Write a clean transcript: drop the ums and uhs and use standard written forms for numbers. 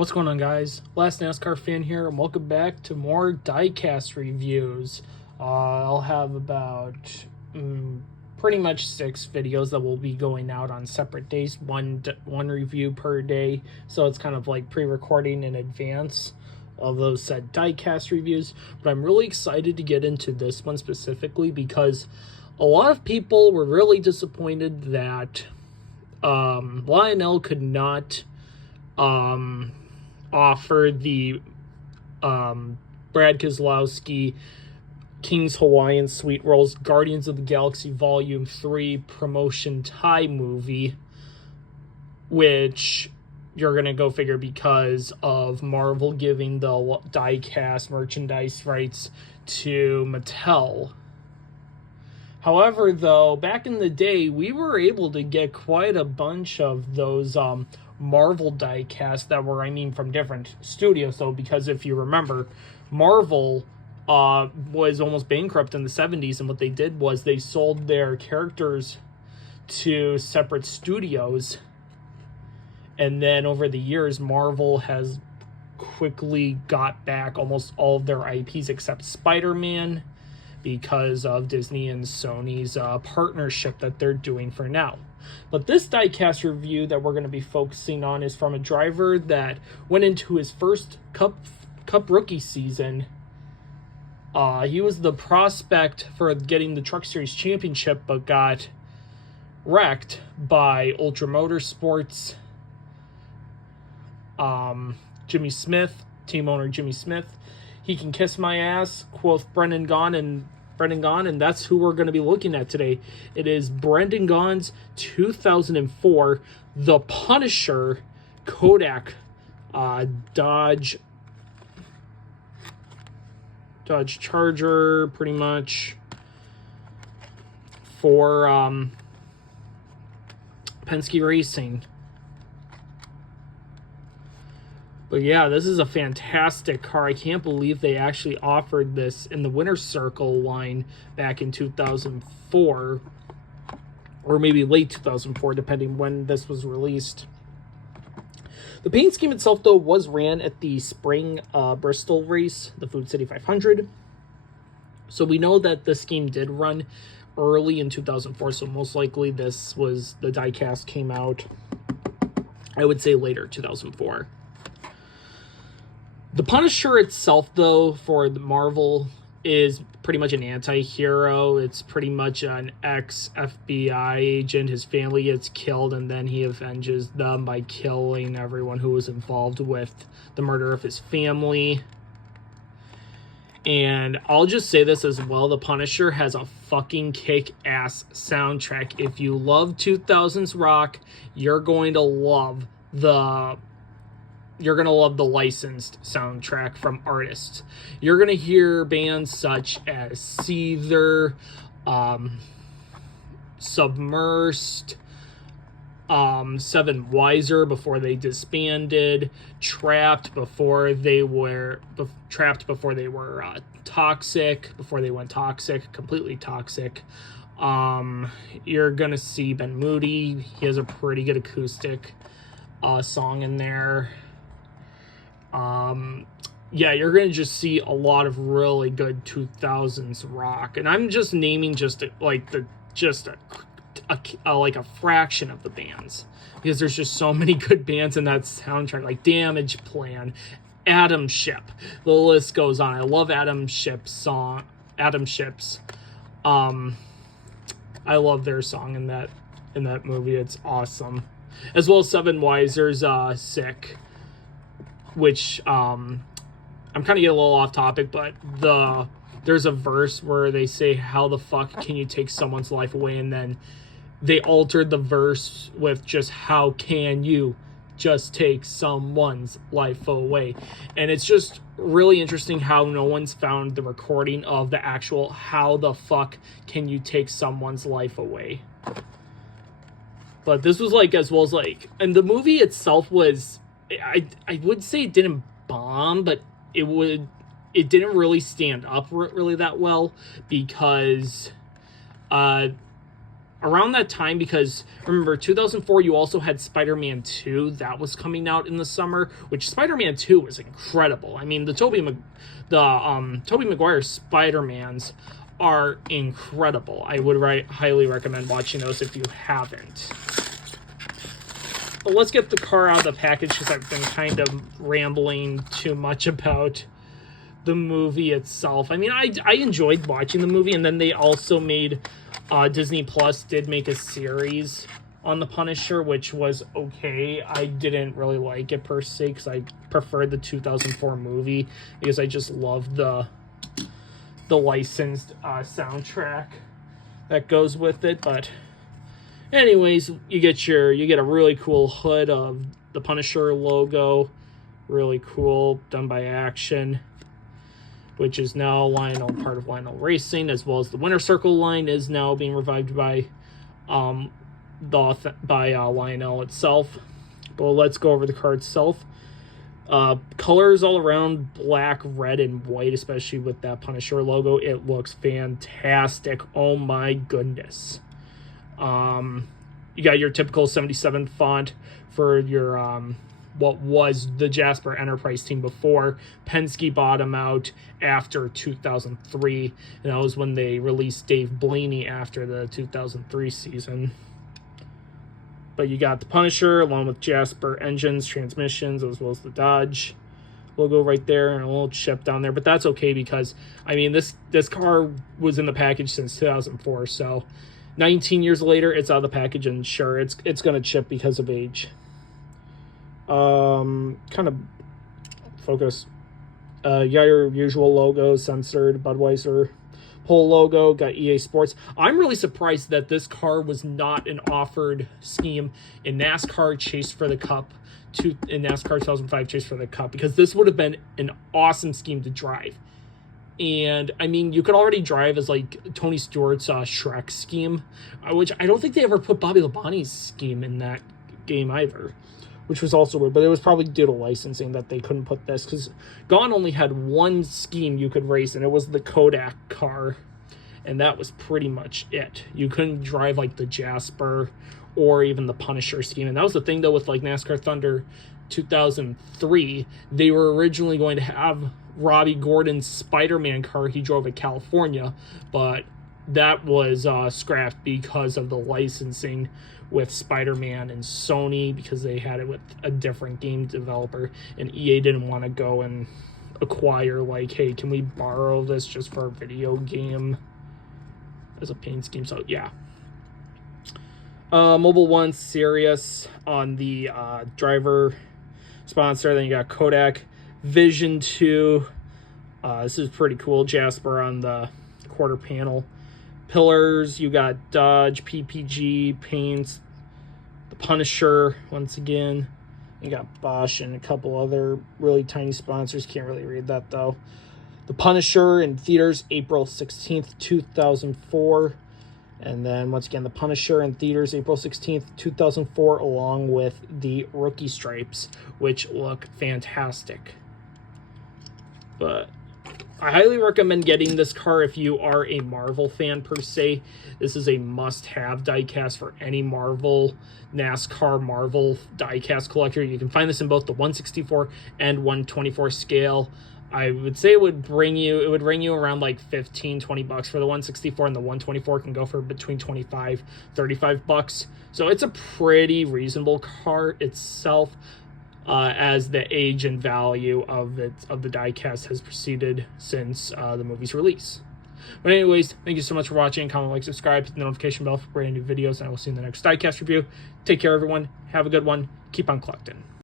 What's going on, guys? Last NASCAR fan here, and welcome back to more Diecast reviews. I'll have about pretty much 6 videos that will be going out on separate days, one review per day, so it's kind of like pre-recording in advance of those said Diecast reviews. But I'm really excited to get into this one specifically because a lot of people were really disappointed that Lionel could not offer the Brad Kesslowskis Kings Hawaiian Sweet Rolls Guardians of the Galaxy Volume 3 promotion tie movie, which you're gonna go figure because of Marvel giving the Diecast merchandise rights to Mattel. However, though, back in the day, we were able to get quite a bunch of those Marvel diecast that were, from different studios, though, because if you remember, Marvel was almost bankrupt in the 70s, and what they did was they sold their characters to separate studios, and then over the years, Marvel has quickly got back almost all of their IPs except Spider-Man because of Disney and Sony's partnership that they're doing for now. But this diecast review that we're going to be focusing on is from a driver that went into his first Cup rookie season. He was the prospect for getting the Truck Series Championship, but got wrecked by Ultra Motorsports. Jimmy Smith, team owner Jimmy Smith. He can kiss my ass, quote Brendan Gaughan, and that's who we're going to be looking at today. It is Brendan Gaughan's 2004 The Punisher Kodak Dodge Charger, pretty much, for Penske Racing. But yeah, this is a fantastic car. I can't believe they actually offered this in the Winner's Circle line back in 2004. Or maybe late 2004, depending when this was released. The paint scheme itself, though, was ran at the spring Bristol race, the Food City 500. So we know that the scheme did run early in 2004, so most likely this was, the diecast came out, I would say, later 2004. The Punisher itself, though, for the Marvel, is pretty much an anti-hero. It's pretty much an ex-FBI agent. His family gets killed, and then he avenges them by killing everyone who was involved with the murder of his family. And I'll just say this as well, the Punisher has a fucking kick-ass soundtrack. If you love 2000s rock, you're going to love the licensed soundtrack from artists. You're going to hear bands such as Seether, Submersed, Seven Wiser before they disbanded, Trapped before they were Toxic, before they went toxic, completely toxic. You're going to see Ben Moody. He has a pretty good acoustic song in there. Yeah, you're gonna just see a lot of really good 2000s rock, and I'm just naming a fraction of the bands, because there's just so many good bands in that soundtrack, like Damage Plan, Adam Ship, the list goes on. I love Adam Ship's. I love their song in that movie. It's awesome, as well as Seven Wiser's Sick, which I'm kind of getting a little off topic, but there's a verse where they say, how the fuck can you take someone's life away, and then they altered the verse with just, how can you just take someone's life away? And it's just really interesting how no one's found the recording of the actual how the fuck can you take someone's life away. But this was as well as and the movie itself was, I would say it didn't bomb, but it didn't really stand up really that well, because around that time, because remember 2004 you also had Spider-Man 2 that was coming out in the summer, which Spider-Man 2 was incredible. I mean, the Tobey Maguire Spider-Mans are incredible. I would highly recommend watching those if you haven't. But let's get the car out of the package, because I've been kind of rambling too much about the movie itself. I mean, I enjoyed watching the movie, and then they also made Disney Plus did make a series on the Punisher, which was okay. I didn't really like it per se, because I preferred the 2004 movie, because I just loved the licensed soundtrack that goes with it. But anyways, you get a really cool hood of the Punisher logo, really cool, done by Action, which is now Lionel, part of Lionel Racing, as well as the Winter Circle line is now being revived by Lionel itself. But let's go over the car itself. Colors all around, black, red, and white, especially with that Punisher logo. It looks fantastic. Oh my goodness. You got your typical 77 font for your what was the Jasper Enterprise team before. Penske bought them out after 2003, and that was when they released Dave Blaney after the 2003 season. But you got the Punisher along with Jasper engines, transmissions, as well as the Dodge logo right there, and a little chip down there. But that's okay, because I mean, this car was in the package since 2004, so 19 years later it's out of the package, and sure, it's gonna chip because of age. Kind of focus. You got your usual logo, censored Budweiser Pole logo, got EA Sports. I'm really surprised that this car was not an offered scheme in NASCAR Chase for the Cup, in NASCAR 2005 Chase for the Cup, because this would have been an awesome scheme to drive. And I mean, you could already drive as like Tony Stewart's Shrek scheme, which I don't think they ever put Bobby Labonte's scheme in that game either, which was also weird. But it was probably due to licensing that they couldn't put this, because Gaughan only had one scheme you could race, and it was the Kodak car, and that was pretty much it. You couldn't drive like the Jasper or even the Punisher scheme. And that was the thing though with like NASCAR Thunder 2003. They were originally going to have Robbie Gordon's Spider-Man car he drove at California, but that was scrapped because of the licensing with Spider-Man and Sony, because they had it with a different game developer, and EA didn't want to go and acquire like, hey, can we borrow this just for a video game as a paint scheme. So yeah. Mobile One Sirius on the driver sponsor. Then you got Kodak Vision 2. This is pretty cool. Jasper on the quarter panel. Pillars, you got Dodge, PPG, paints, the Punisher once again. You got Bosch and a couple other really tiny sponsors. Can't really read that though. The Punisher in theaters April 16th, 2004. And then once again, the Punisher in theaters April 16th, 2004, along with the rookie stripes, which look fantastic. But I highly recommend getting this car if you are a Marvel fan per se. This is a must-have diecast for any Marvel, NASCAR Marvel diecast collector. You can find this in both the 164 and 124 scale. I would say it would ring you around like 15, 20 bucks for the 164, and the 124 can go for between 25, 35 bucks. So it's a pretty reasonable car itself, as the age and value of the diecast has proceeded since the movie's release. But anyways, thank you so much for watching. Comment, like, subscribe, hit the notification bell for brand new videos, and I will see you in the next diecast review. Take care, everyone. Have a good one. Keep on collecting.